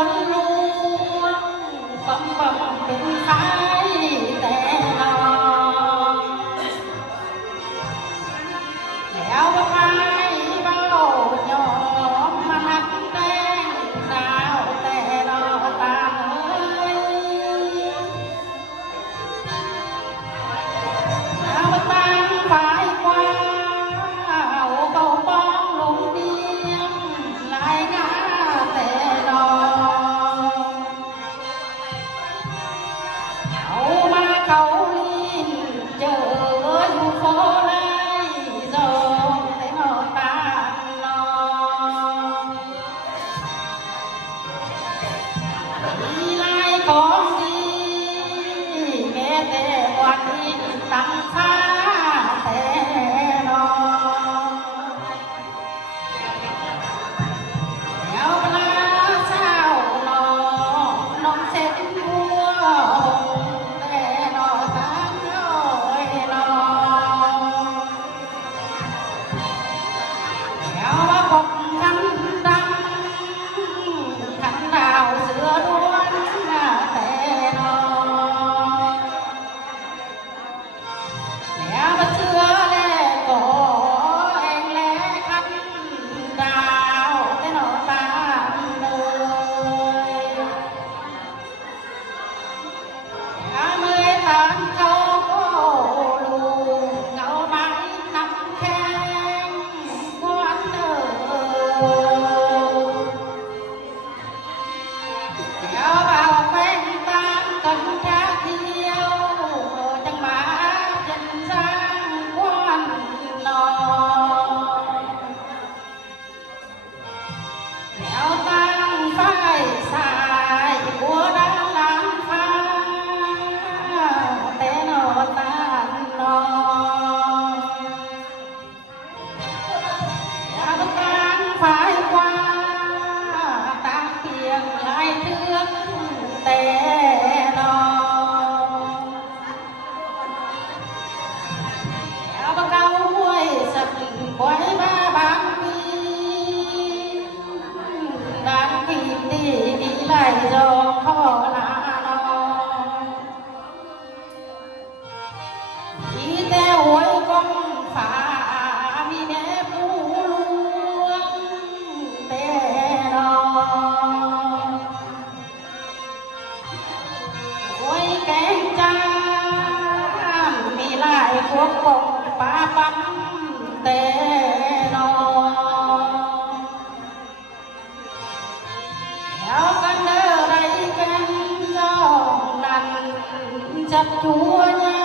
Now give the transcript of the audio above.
คนรู้ฟังบังเป็นใครแต่นอนแล้วว่าใครเบายอมมาหักแดงดาวแต่รอตาเอาตั้งฝ่ายกว่าเอาเบาป้องลงเดียงลายหน้าแต่นอนเอามาเขาลิ้นเจออยู่โคไลโซแต่นอตานอนมีลายของดีแม้แต่วันนี้ตั้งค่าแต่นอนแล้วเวลาเช้านอนนอนเสร็จบัวแต่นอนตาน้อยนอนแล้วว่าพบกันดังขันดาวเสือล้วนแต่นอนแล้วมาเชื่อแล้วก็เองแลขันดาวแต่นอนตามเลยถ้าเมื่อตามเขาก็ลูกเงาไม้น้ำแข็งกวนเดิมเดี๋ยวเอาแป้งตามกันแค่เดียวจังหมาจันสร้างกวนนอนแล้วตั้งไฟสายบัวด้านหลังฟ้าแต่นอตานนอนแล้วตั้งไฟกว่าตาเพียงลายเทืองแต่นอนแล้วเก้าห้วยสักไว้มาบางปีด้านปีตีมีไหลจองข้อลานอนมีแต่หวยกองฟ้ามีแม่ผู้ลวงแต่นอนหวยแกงจานมีหลายพวกกองป้าปั๊มแต่นอนแล้วกันเด้อไรกันจองนั้นจับชัวญา